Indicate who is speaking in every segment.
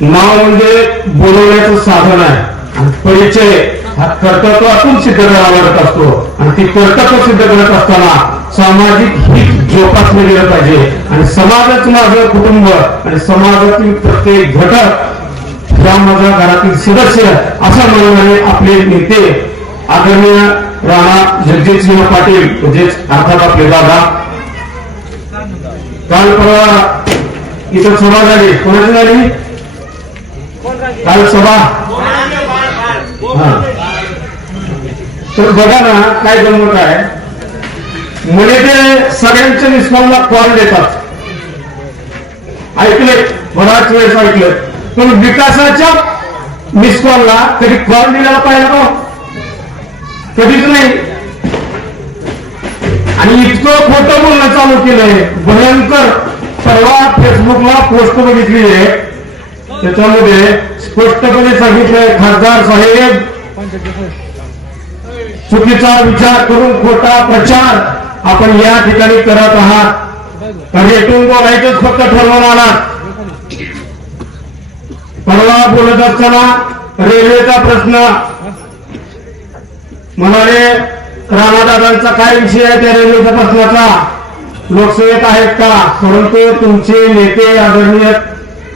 Speaker 1: नाव म्हणजे बोलवण्याचं साधन आहे. परिचय हा कर्तृत्वातून सिद्ध करावा लागत असतो. आणि ती कर्तव्य सिद्ध करत असताना सामाजिक हित जोपासले गेलं पाहिजे. आणि समाजाच माझं कुटुंब आणि समाजातील प्रत्येक घटक या माझ्या घरातील सदस्य असं म्हणणारे आपले नेते आदरणीय राणा जगजितसिंह पाटील म्हणजेच अर्थात आपले दादा. काल परवा इथं सभा झाली. कोणाची झाली? काल सभा. तर बघा ना काय गंमत आहे. मुले ते सगळ्यांच्या निष्कामला कॉल देतात. ऐकले बराच वेळेस ऐकलं पण विकासाच्या मिस कॉलला कधी कॉल दिलेला पाहिजे का कधीच नाही. आणि इतकं खोटं बोलणं चालू केलंय. भयंकर. परवा फेसबुकला पोस्ट बघितली आहे त्याच्यामध्ये स्पष्टपणे सांगितलंय खासदार साहेब चुकीचा विचार करून खोटा प्रचार आपण या ठिकाणी करत आहात. रेटून बोलायचंच फक्त ठरवून आला परवा बोलत असताना रेल्वेचा प्रश्न. म्हणाले राणादादांचा काय विषय आहे त्या रेल्वेच्या प्रश्नाचा? लोकसेवेत आहेत का? परंतु तुमचे नेते आदरणीय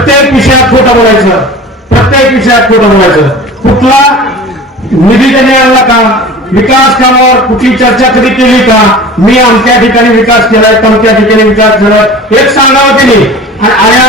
Speaker 1: प्रत्येक विषयात खोटं बोलायचं. प्रत्येक विषयात खोटं बोलायचं. कुठला निधी त्याने आणला का? विकास कामावर कुठली चर्चा कधी केली का? मी आमच्या ठिकाणी विकास केलाय तमक्या ठिकाणी विकास केलाय एक सांगावं त्यांनी. आणि आया